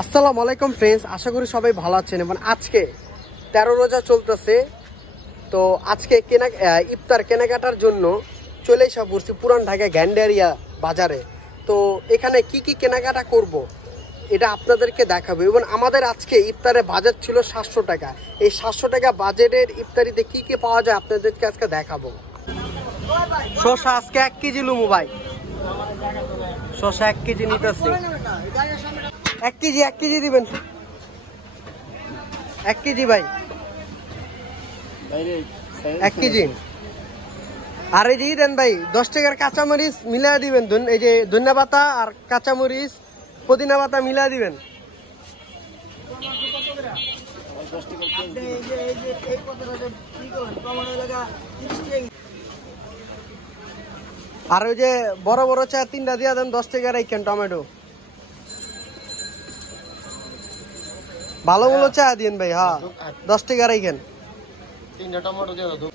আসসালামু আলাইকুম ফ্রেন্ডস, আশা করি সবাই ভালো আছেন। এবং আজকে 13 রোজা চলতেছে, তো আজকে ইফতার কেনাকাটার জন্য চলে এসে পড়ছি পুরান ঢাকা গ্যান্ডারিয়া বাজারে। তো এখানে কি কি কেনাকাটা করব এটা আপনাদেরকে দেখাবো। এবং আমাদের আজকে ইফতারের বাজেট ছিল 700 টাকা। এই 700 টাকা বাজেটের ইফতারিতে কি কি পাওয়া যায় আপনাদেরকে আজকে দেখাবো। শসা আজকে 1 কেজি লুমু ভাই, শসা 1 কেজি নিতেছি। 1 কেজি দিবেন, 1 কেজি ভাই, 1 কেজি। আর এই যে দেন ভাই 10 টাকার কাঁচামরিচ মিলা দিবেন, এই যে ধনিয়া পাতা আর কাঁচামরিচ পুদিনা পাতা মিলা দিবেন। আর ওই যে বড় বড় চা 3টা দিয়া দেন, 10 টাকা রাখেন। টমেটো ভালো ভালো চা দিন ভাই, হ্যাঁ 10 টাকা রাখেন। 3টা টমেটো দিয়ে দাও।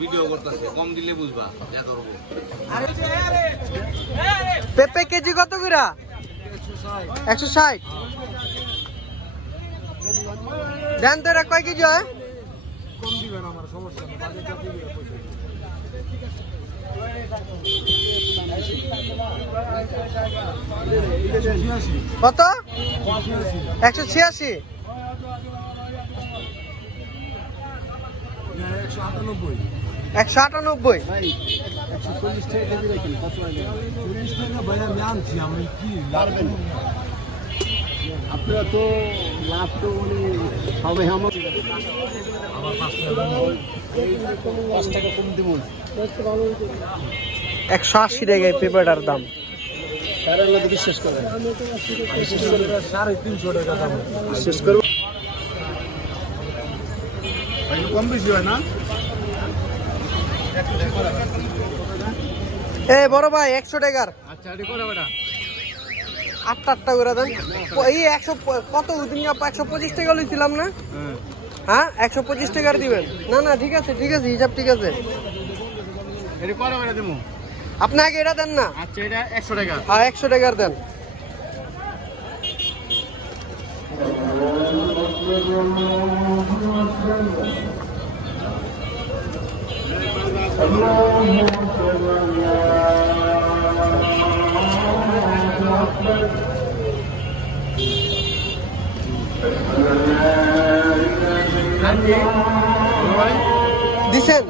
ভিডিও করতেছে, কম দিলে বুঝবা যা করব। পেঁপে কেজি কত করে? 160। দেন তো, কয় কেজি হয়? কম দিবেন, আমার সমস্যা নেই, বাজে জাতি দিয়ে কত? 186। 198। ভাই 140 টাকা কেজি রাখেন, 40 টাকা ভাই আমি আনছি, আমি কি লাভ নেব? আপনারা তো লাভ তো সবাই আমার 5 টাকা কম দিব। 180 টাকায় পেঁপেটার দাম। বিশ্বাস করেন, 350 টাকা দাম। বিশ্বাস করবো কম বেশি হয় না। এ বড় ভাই 100 টাকার। আচ্ছা এটা করে বেটা 8টা করে দেন। এই 100 কত দিন 125 টাকা লইছিলাম না? হ্যাঁ 125 টাকার দিবেন। না না ঠিক আছে ঠিক আছে, হিসাব ঠিক আছে। এটা করে বেটা দেবো। আপনি আগে এটা দেন না। আচ্ছা এটা 100 টাকা। হ্যাঁ 100 টাকার দেন। দিছেন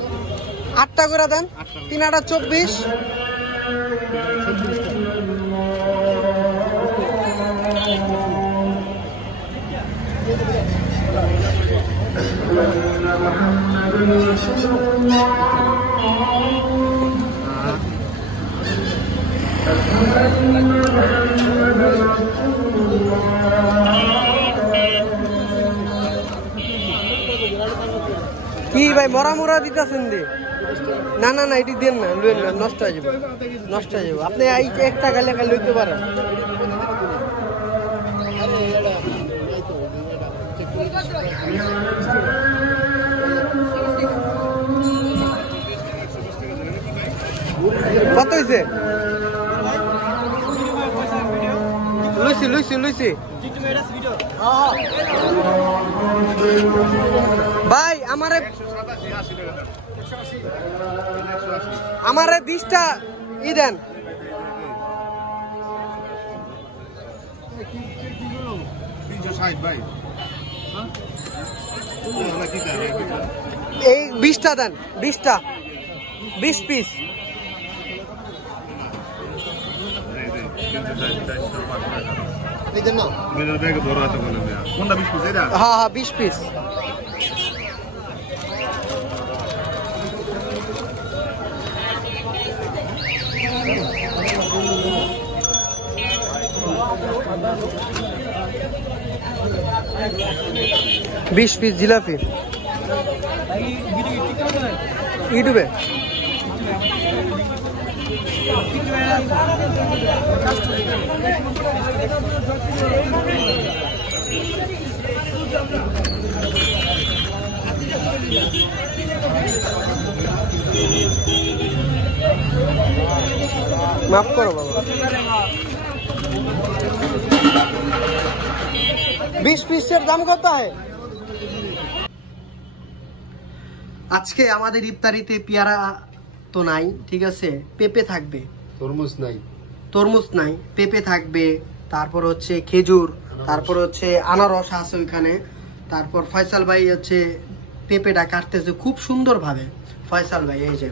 8টা করে দেন। 3 8 24। কি ভাই মরা মরা দিতেছেন দি? না না না এটি দেন না, লইন না, নষ্ট হয়ে যাবে, নষ্ট হয়ে যাবে। আপনি এই 1 টাকা লেখা লইতে পারেন। কত হয়েছে? লুইছি লুইছি লুইছি ভাই। আমারে 20টা ই দেন। এই 20টা দেন, 20টা, 20 পিস। হ্যাঁ হ্যাঁ 20 পিস। বিশ পিস জিলাপি ইউটিউবে। মাফ করো বাবা। 20 পিসের দাম কত হয়? আজকে আমাদের ইফতারিতে পেয়ারা তো নাই, ঠিক আছে, পেঁপে থাকবে। তরমুজ নাই, তরমুজ নাই, পেঁপে থাকবে, তারপর হচ্ছে খেজুর, তারপর হচ্ছে আনারস আছে ওইখানে। তারপর ফয়সাল ভাই হচ্ছে পেঁপেটা কাটতেছে খুব সুন্দর ভাবে, ফয়সাল ভাই এই যে।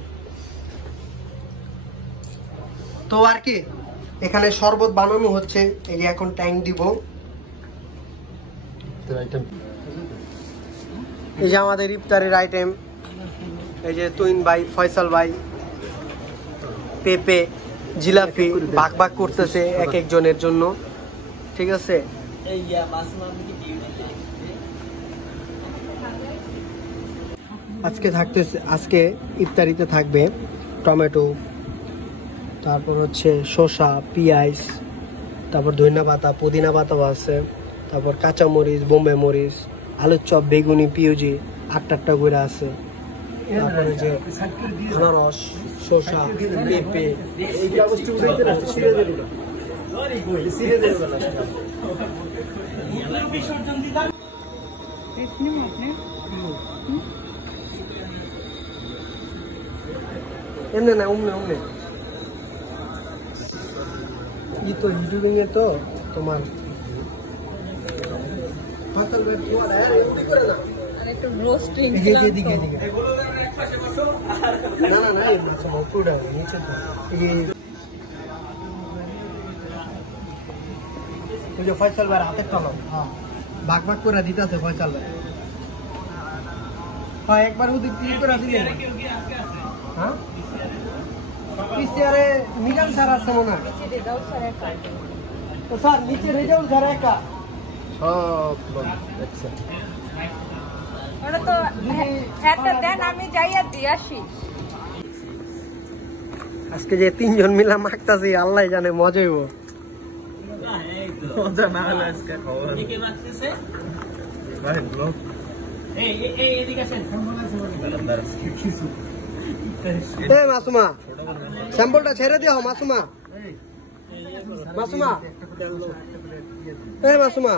তো আর কি এখানে শরবত বানানো হচ্ছে, এই যে এখন ট্যাঙ্ক দিব। এই যে আমাদের ইফতারের আইটেম, এই যে তুইন ভাই, ফয়সাল ভাই, পেঁপে, জিলাপি ভাগ ভাগ করতেছে এক একজনের জন্য, ঠিক আছে। আজকে ইফতারিতে থাকবে টমেটো, তারপর হচ্ছে শসা, পেঁয়াজ, তারপর ধনিয়া পাতা, পুদিনা পাতাও আছে, তারপর কাঁচা মরিচ, বোম্বে মরিচ, আলুর চপ, বেগুনি, পিউজি 8টা করে আছে। তারপরে যে আনারস, শসা, পেঁপে, এমনি না উমনে উমনে ই তো ইউটিউবিং এ তো তোমার ফয়সাল ভাই হাতের তলব ভাগ ভাগ করে দিতেছে ফয়সাল ভাই। হ্যাঁ একবার ওদিক দিয়ে করে দিলে হ্যাঁ পিছিয়ে মিজান স্যার আছে মনে হয়। তো স্যার নিচে রেজাউল স্যার একা সব আচ্ছা ওটা তো একটা দেন আমি যাইয়া দিয়ে আসি। আজকে যে 3 জন মিলা মাখতাছি আল্লাহ জানে মজা হইব। মজা না হলে আজকে খবর কে মাখতেছে ভাই ব্লগ এই এদিকে আসেন এ মাসুমা স্যাম্পলটা ছেড়ে দিও মাসুমা। মাসুমা এ মাসুমা